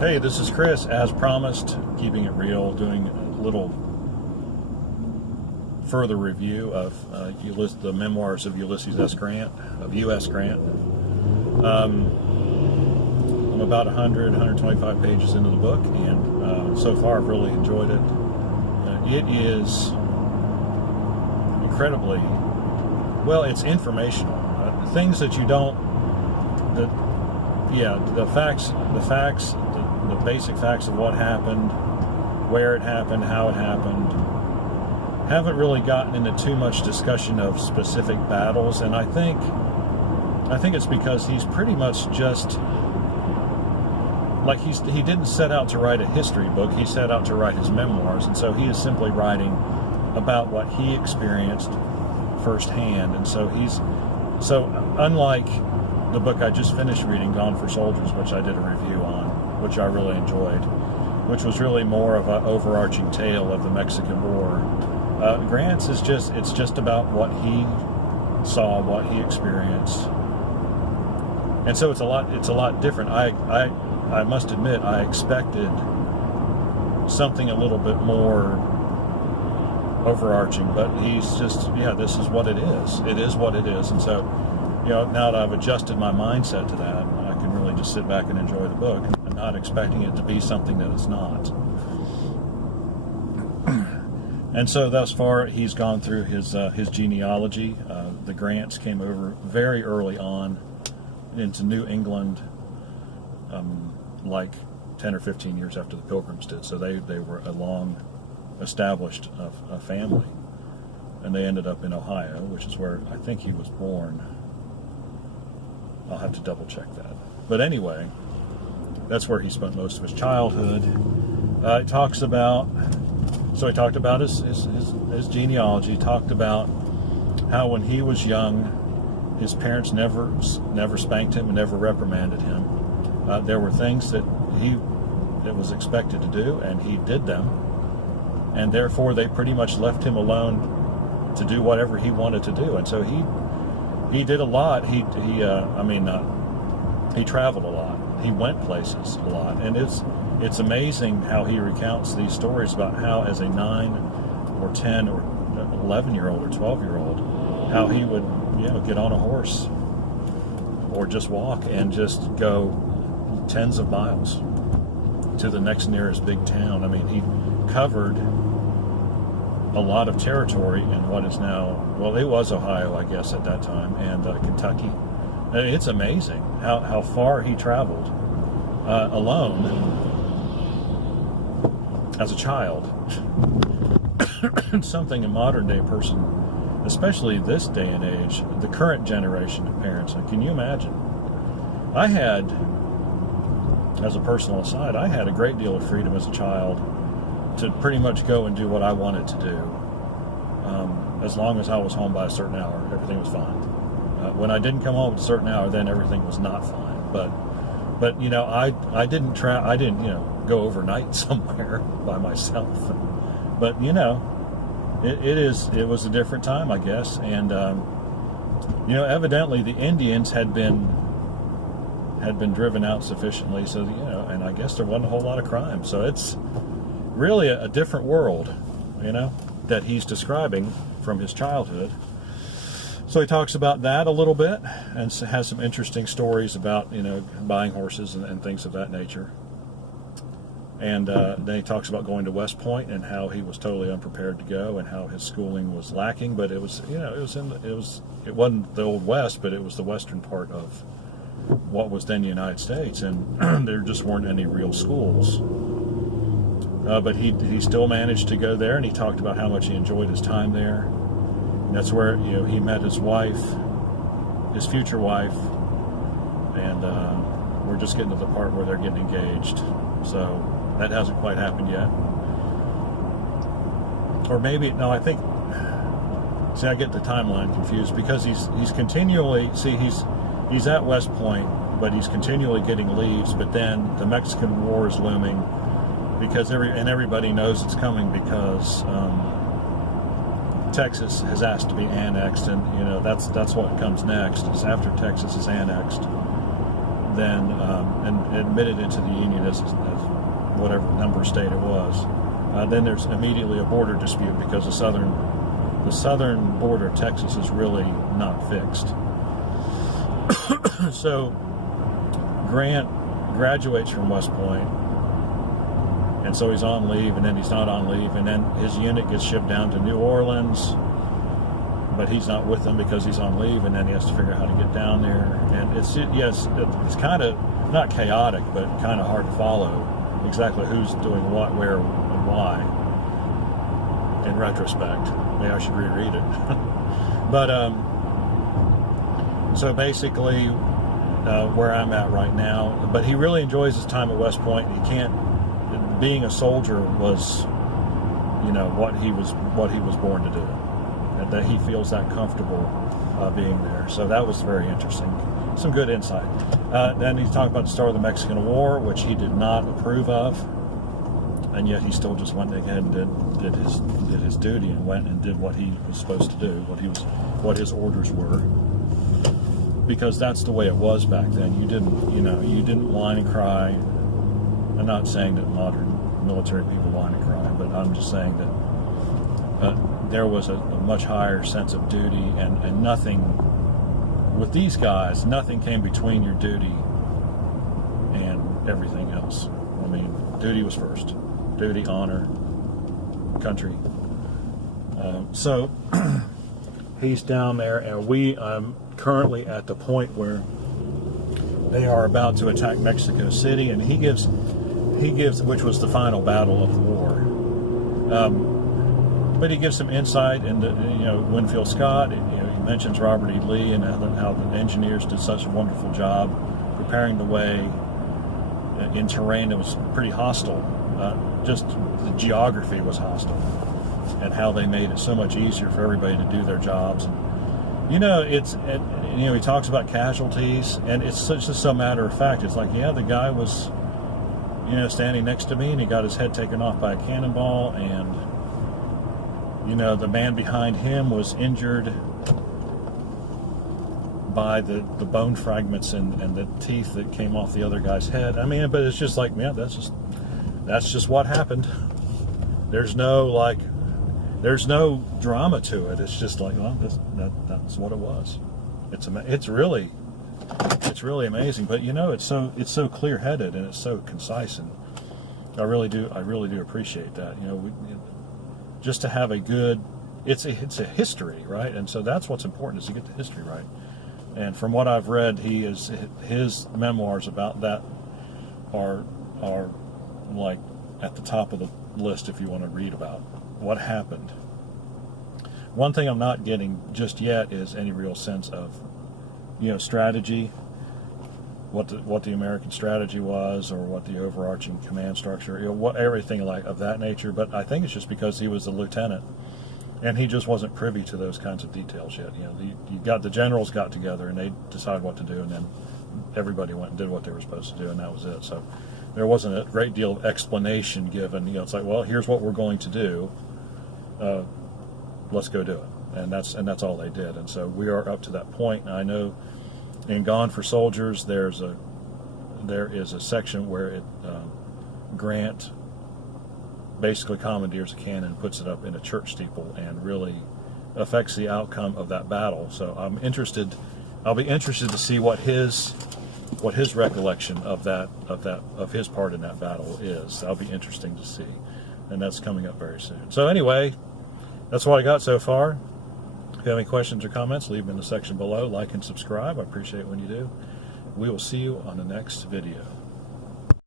Hey, this is Chris, as promised, keeping it real, doing a little further review of the Memoirs of Ulysses S. Grant, of U.S. Grant. I'm about 125 pages into the book, and so far I've really enjoyed it. It is incredibly, well, it's informational. Things that you don't, the basic facts of what happened, where it happened, how it happened. Haven't really gotten into too much discussion of specific battles, and I think it's because he's pretty much just like he didn't set out to write a history book. He set out to write his memoirs, and so he is simply writing about what he experienced firsthand. And so unlike the book I just finished reading, Gone for Soldiers, which I did a review on, which I really enjoyed, which was really more of an overarching tale of the Mexican War. Grant's is just about what he saw, what he experienced, and so it's a lot different. I must admit, I expected something a little bit more overarching, but he's just, this is what it is. It is what it is, and so, now that I've adjusted my mindset to that, I can really just sit back and enjoy the book. I'm not expecting it to be something that it's not. And so thus far, he's gone through his genealogy. The Grants came over very early on into New England, like 10 or 15 years after the Pilgrims did. So they were a long established family, and they ended up in Ohio, which is where I think he was born. I'll have to double check that. But anyway, that's where he spent most of his childhood. He talked about his genealogy. Talked about how when he was young, his parents never spanked him and never reprimanded him. There were things that was expected to do, and he did them, and therefore they pretty much left him alone to do whatever he wanted to do. And so he did a lot. He traveled a lot. He went places a lot, and it's amazing how he recounts these stories about how, as a 9 or 10 or 11-year-old or 12-year-old, how he would get on a horse or just walk and just go tens of miles to the next nearest big town. I mean, he covered a lot of territory in what is now, well, it was Ohio, I guess, at that time, and Kentucky. It's amazing how far he traveled alone as a child. Something a modern day person, especially this day and age, the current generation of parents, can you imagine? I had, as a personal aside, I had a great deal of freedom as a child to pretty much go and do what I wanted to do. As long as I was home by a certain hour, everything was fine. When I didn't come home at a certain hour, then everything was not fine. But I didn't go overnight somewhere by myself. But it was a different time, I guess. And evidently the Indians had been driven out sufficiently, so and I guess there wasn't a whole lot of crime. So it's really a different world, that he's describing from his childhood. So he talks about that a little bit, and has some interesting stories about buying horses and things of that nature. And then he talks about going to West Point and how he was totally unprepared to go, and how his schooling was lacking. But it wasn't the Old West, but it was the western part of what was then the United States, and there just weren't any real schools. But he still managed to go there, and he talked about how much he enjoyed his time there. And that's where he met his wife, his future wife, and we're just getting to the part where they're getting engaged. So that hasn't quite happened yet. Or maybe, no, I think, I get the timeline confused, because he's continually, he's at West Point, but he's continually getting leaves. But then the Mexican War is looming, because everybody knows it's coming, because Texas has asked to be annexed, and that's what comes next. Is after Texas is annexed, then and admitted into the Union as whatever number state it was, then there's immediately a border dispute because the southern border of Texas is really not fixed. So Grant graduates from West Point, and so he's on leave, and then he's not on leave, and then his unit gets shipped down to New Orleans, but he's not with them because he's on leave, and then he has to figure out how to get down there. And it's kind of not chaotic, but kind of hard to follow exactly who's doing what, where, and why. In retrospect, maybe I should reread it. But so basically, where I'm at right now. But he really enjoys his time at West Point. He can't. Being a soldier was, what he was born to do, and that he feels that comfortable being there. So that was very interesting. Some good insight. Then he's talking about the start of the Mexican War, which he did not approve of, and yet he still just went ahead and did his duty and went and did what he was supposed to do, what his orders were, because that's the way it was back then. You didn't whine and cry. I'm not saying that modern military people whine and cry, but I'm just saying that there was a much higher sense of duty, and nothing, with these guys, nothing came between your duty and everything else. I mean, duty was first. Duty, honor, country. So he's down there, and I'm currently at the point where they are about to attack Mexico City, and he gives, which was the final battle of the war. But he gives some insight into, Winfield Scott. He mentions Robert E. Lee and how the engineers did such a wonderful job preparing the way in terrain that was pretty hostile. Just the geography was hostile, and how they made it so much easier for everybody to do their jobs. And, he talks about casualties, and it's just so matter of fact. It's like, the guy was, standing next to me, and he got his head taken off by a cannonball, and, the man behind him was injured by the bone fragments and the teeth that came off the other guy's head. I mean, but it's just like, that's just what happened. There's no drama to it. It's just like, that's what it was. It's really amazing. But it's so clear-headed, and it's so concise, and I really do appreciate that. Just to have a good, it's a history, right? And so that's what's important, is to get the history right. And from what I've read, his memoirs about that are like at the top of the list if you want to read about what happened. One thing I'm not getting just yet is any real sense of, strategy, what the American strategy was, or what the overarching command structure, everything like of that nature. But I think it's just because he was a lieutenant, and he just wasn't privy to those kinds of details yet. The generals got together and they decided what to do, and then everybody went and did what they were supposed to do, and that was it. So there wasn't a great deal of explanation given. It's like, well, here's what we're going to do. Let's go do it, and that's all they did. And so we are up to that point. And I know in Gone for Soldiers, there is a section where Grant basically commandeers a cannon and puts it up in a church steeple, and really affects the outcome of that battle. So I'll be interested to see what his recollection of his part in that battle is. That'll be interesting to see, and that's coming up very soon. So anyway, that's what I got so far. If you have any questions or comments, leave them in the section below. Like and subscribe. I appreciate it when you do. We will see you on the next video.